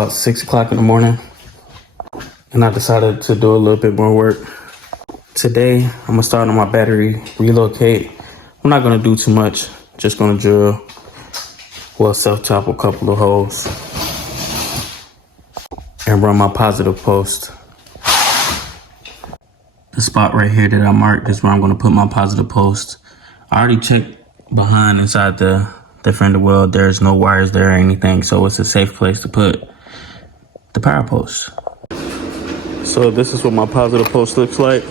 about 6 o'clock in the morning, and I decided to do a little bit more work. Today, I'm gonna start on my battery relocate. I'm not gonna do too much, just gonna drill, self-top a couple of holes and run my positive post. The spot right here that I marked is where I'm gonna put my positive post. I already checked behind inside the fender well. There's no wires there or anything, so it's a safe place to put the power post. So this is what my positive post looks like.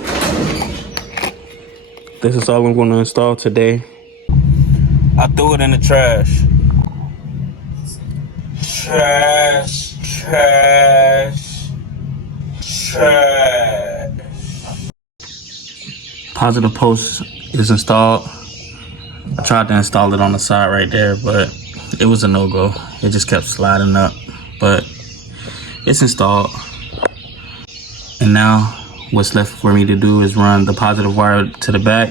This is all I'm going to install today. I threw it in the trash. Trash. Positive post is installed. I tried to install it on the side right there, but it was a no-go. It just kept sliding up, but it's installed. And now what's left for me to do is run the positive wire to the back.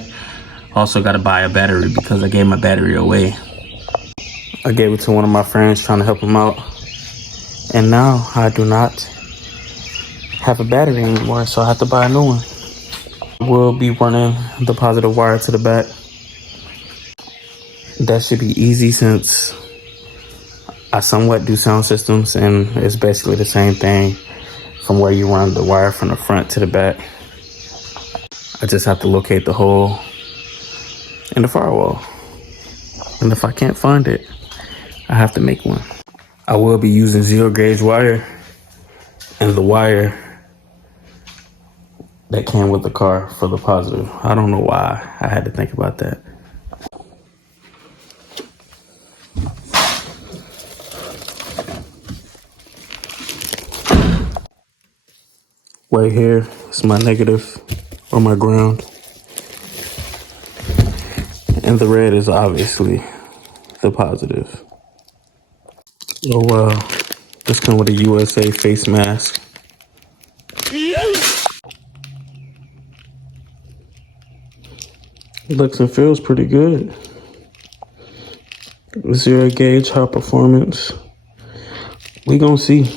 Also got to buy a battery because I gave my battery away. I gave it to one of my friends trying to help him out. And now I do not have a battery anymore, so I have to buy a new one. We'll be running the positive wire to the back. That should be easy since I somewhat do sound systems, and it's basically the same thing from where you run the wire from the front to the back. I just have to locate the hole in the firewall. And if I can't find it, I have to make one. I will be using 0 gauge wire and the wire that came with the car for the positive. I don't know why I had to think about that. Right here is my negative or my ground. And the red is obviously the positive. Oh wow, this comes with a USA face mask. It looks and feels pretty good. 0 gauge, high performance. We gonna see.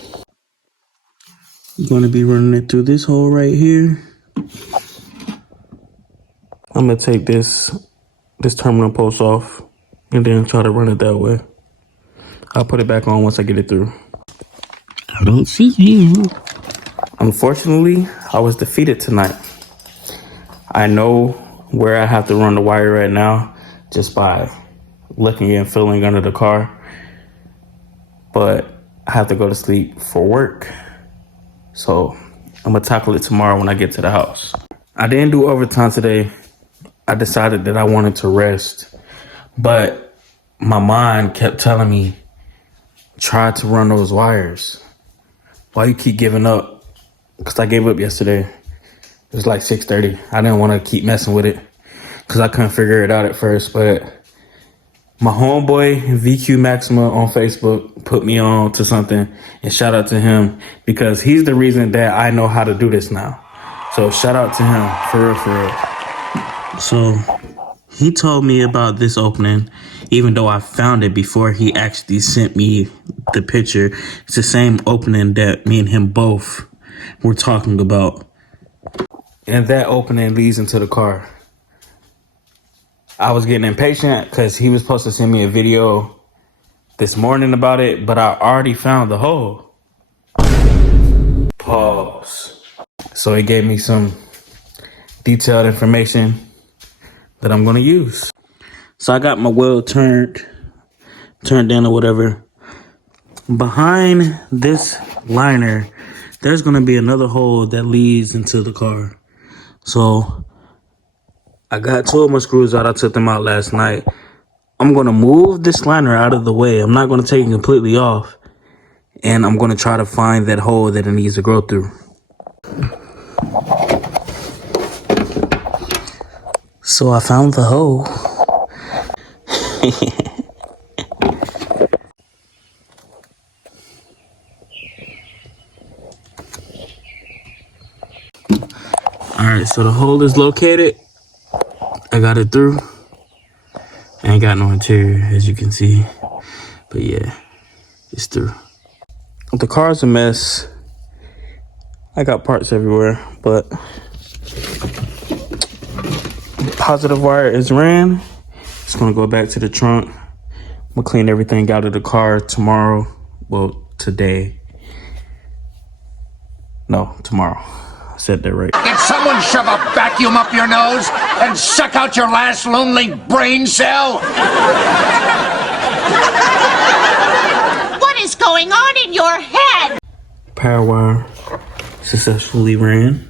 I'm gonna be running it through this hole right here. I'm gonna take this terminal post off and then try to run it that way. I'll put it back on once I get it through. I don't see you. Unfortunately, I was defeated tonight. I know where I have to run the wire right now just by looking and feeling under the car, but I have to go to sleep for work. So I'm gonna tackle it tomorrow when I get to the house. I didn't do overtime today. I decided that I wanted to rest, but my mind kept telling me, try to run those wires. Why you keep giving up? Because I gave up yesterday. It was like 6:30. I didn't want to keep messing with it because I couldn't figure it out at first, but my homeboy VQ Maxima on Facebook put me on to something, and shout out to him because he's the reason that I know how to do this now. So shout out to him, for real, for real. So he told me about this opening, even though I found it before he actually sent me the picture. It's the same opening that me and him both were talking about. And that opening leads into the car. I was getting impatient because he was supposed to send me a video this morning about it, but I already found the hole. Pause. So he gave me some detailed information that I'm gonna use. So I got my wheel turned in or whatever. Behind this liner, there's gonna be another hole that leads into the car. So I got 2 of my screws out. I took them out last night. I'm going to move this liner out of the way. I'm not going to take it completely off. And I'm going to try to find that hole that it needs to go through. So I found the hole. All right, so the hole is located. I got it through. I ain't got no interior, as you can see. But yeah, it's through. The car's a mess. I got parts everywhere, but positive wire is ran. It's gonna go back to the trunk. I'm gonna clean everything out of the car tomorrow. Well, today. No, tomorrow. I said that right. Did someone shove a vacuum up your nose and suck out your last lonely brain cell? What is going on in your head? Power wire successfully ran.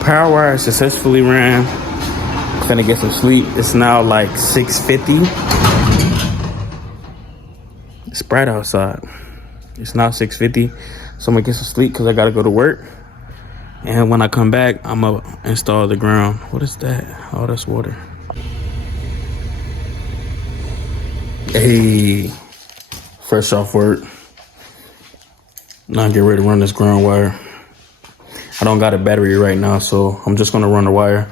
Power wire successfully ran. Gonna get some sleep. It's now like 6:50. It's bright outside. It's now 6:50, so I'm gonna get some sleep because I gotta go to work. And when I come back, I'm gonna install the ground. What is that? Oh, that's water. Hey, fresh off work. Now get ready to run this ground wire. I don't got a battery right now, so I'm just gonna run the wire.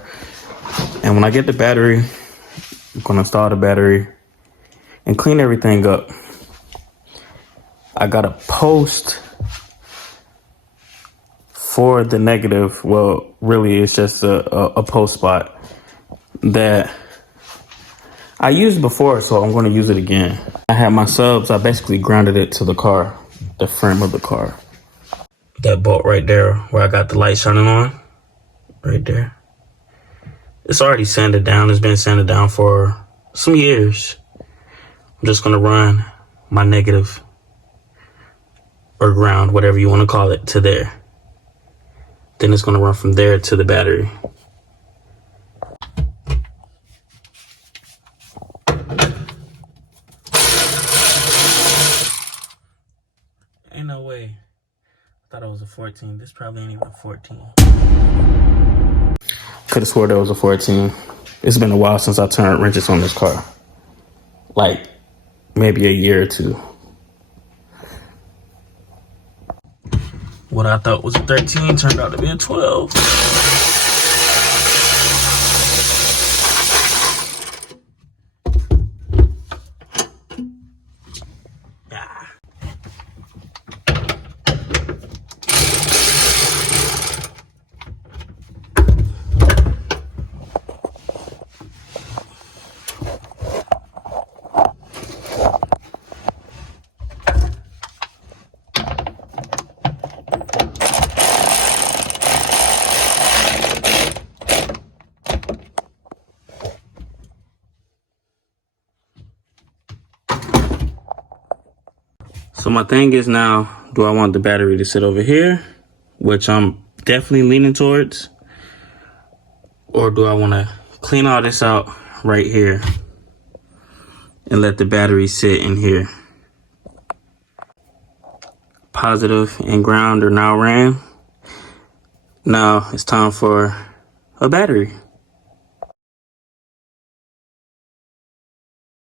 And when I get the battery, I'm gonna install the battery and clean everything up. I got a post for the negative. Well, really, it's just a post spot that I used before, so I'm gonna use it again. I had my subs, I basically grounded it to the car, the frame of the car. That bolt right there where I got the light shining on, right there. It's already sanded down. It's been sanded down for some years. I'm just gonna run my negative or ground, whatever you want to call it, to there. Then it's gonna run from there to the battery. Ain't no way. I thought it was a 14. This probably ain't even a 14. Could have swore there was a 14. It's been a while since I turned wrenches on this car. Like, maybe a year or two. What I thought was a 13 turned out to be a 12. So my thing is now, do I want the battery to sit over here, which I'm definitely leaning towards, or do I want to clean all this out right here and let the battery sit in here? Positive and ground are now ran. Now it's time for a battery.